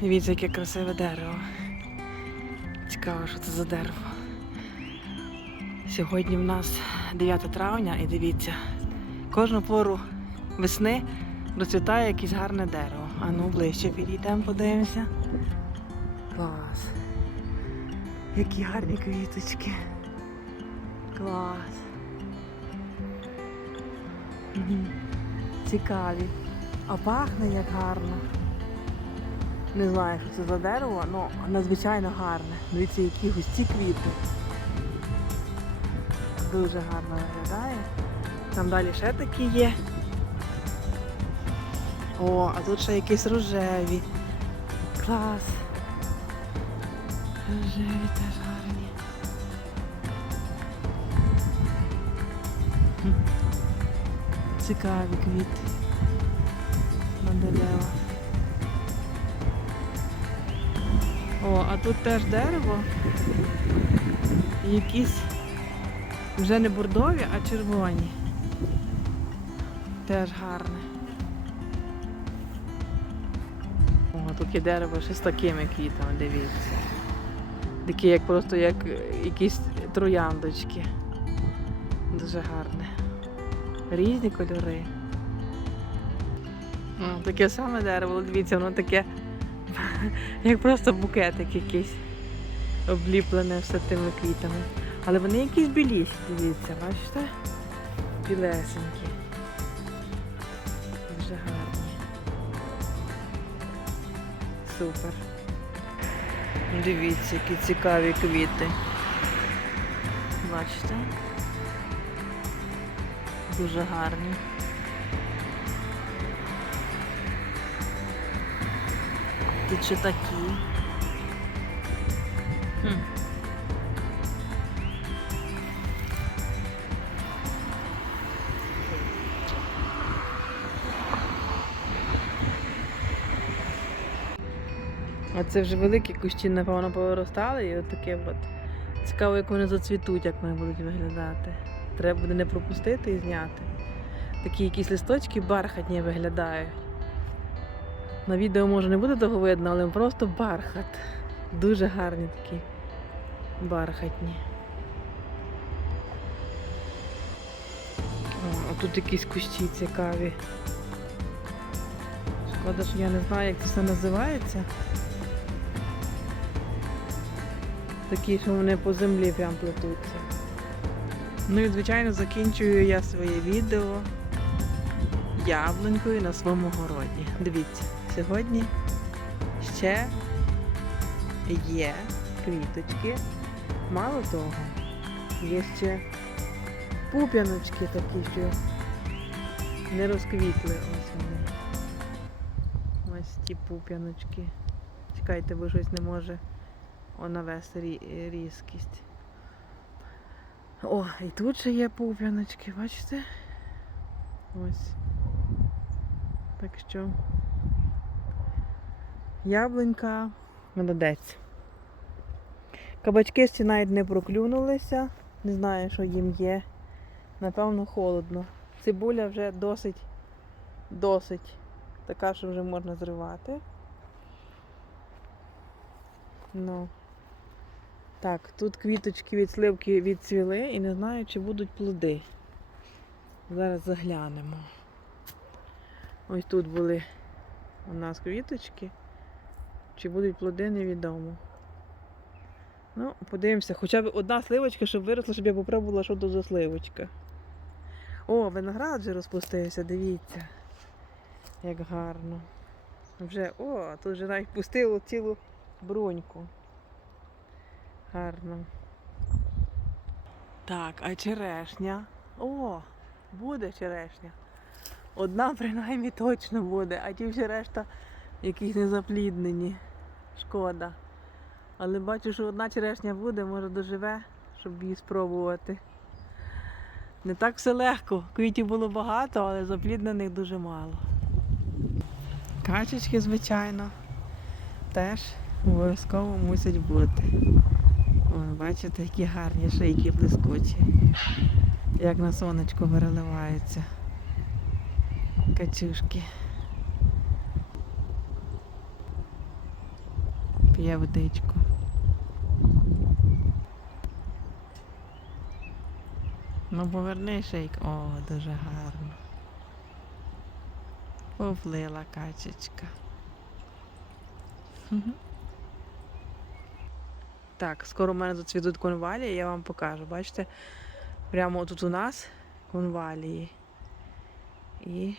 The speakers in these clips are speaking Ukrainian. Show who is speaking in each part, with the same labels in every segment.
Speaker 1: Дивіться, яке красиве дерево. Цікаво, що це за дерево. Сьогодні в нас 9 травня і дивіться, кожну пору весни розцвітає якесь гарне дерево. А ну ближче підійдемо, подивимося. Клас. Які гарні квіточки. Клас. Цікаві. А пахне як гарно. Не знаю, що це за дерево, але надзвичайно гарне. Дивіться, які густі квіти. Дуже гарно виглядає. Там далі ще такі є. О, а тут ще якісь рожеві. Клас. Рожеві теж гарні. Цікаві квіти. На деревах. Тут теж дерево. Якісь вже не бордові, а червоні. Теж гарне. О, тут є дерево ще з такими квітами, дивіться. Такі як просто як якісь трояндочки. Дуже гарне. Різні кольори. Таке саме дерево, дивіться, воно таке, як просто букетик якийсь. Обліплене все тими квітами. Але вони якісь біліші, дивіться, бачите? Білесенькі. Дуже гарні. Супер. Дивіться, які цікаві квіти. Бачите? Дуже гарні. Тут ще такі. Хм. А це вже великі кущі, напевно, повиростали і отаке от. Цікаво, як вони зацвітуть, як вони будуть виглядати. Треба буде не пропустити і зняти. Такі якісь листочки бархатні виглядають. На відео може не буде того видно, але просто бархат. Дуже гарні такі бархатні. А тут якісь кущі цікаві. Шкода, що я не знаю, як це все називається. Такі, що вони по землі прям плетуться. Ну і звичайно закінчую я своє відео яблунькою на своєму городі. Дивіться, сьогодні ще є квіточки. Мало того, є ще пуп'яночки такі, що не розквітли. Ось вони. Ось ті пуп'яночки. Чекайте, бо щось не може навести різкість. О, і тут ще є пуп'яночки, бачите? Ось. Так що яблунька молодець. Кабачки ще навіть не проклюнулися. Не знаю, що їм є. Напевно, холодно. Цибуля вже досить, досить така, що вже можна зривати. Ну. Так, тут квіточки від сливки відцвіли і не знаю, чи будуть плоди. Зараз заглянемо. Ось тут були у нас квіточки. Чи будуть плоди, невідомо. Ну, подивимося, хоча б одна сливочка, щоб виросла, щоб я попробувала, що то за сливочка. О, виноград вже розпустився, дивіться. Як гарно. Вже, о, тут вже навіть пустило цілу бруньку. Гарно. Так, а черешня? О, буде черешня. Одна принаймні точно буде, а ті всі решта якісь незапліднені. Шкода. Але бачу, що одна черешня буде, може доживе, щоб її спробувати. Не так все легко. Квітів було багато, але запліднених дуже мало. Качечки, звичайно, теж обов'язково мусять бути. Ой, бачите, які гарні шийки блискучі. Як на сонечко переливаються. Качушки. П'є водичку. Ну, поверни шейк. О, дуже гарно. Повлила качечка. Так, скоро у мене зацвітуть конвалії, я вам покажу. Бачите, прямо тут у нас конвалії. І,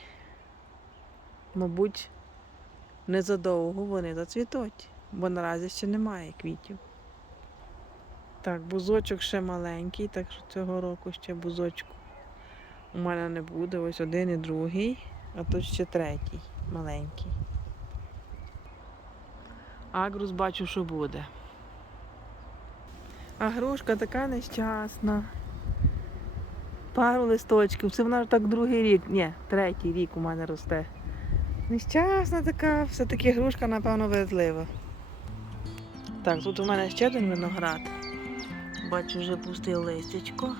Speaker 1: мабуть, незадовго вони зацвітуть, бо наразі ще немає квітів. Так, бузочок ще маленький, так що цього року ще бузочку у мене не буде. Ось один і другий, а тут ще третій маленький. Агрус бачу, що буде. А грушка така нещасна. Пару листочків. Це вона так другий рік. Ні, третій рік у мене росте. Нещасна така, все-таки грушка, напевно, везлива. Так, тут у мене ще один виноград. Бачу, вже пустий листячко.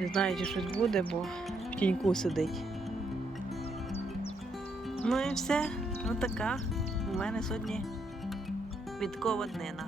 Speaker 1: Не знаю, чи щось буде, бо в тіньку сидить. Ну і все. Отака. У мене сьогодні квіткова днина.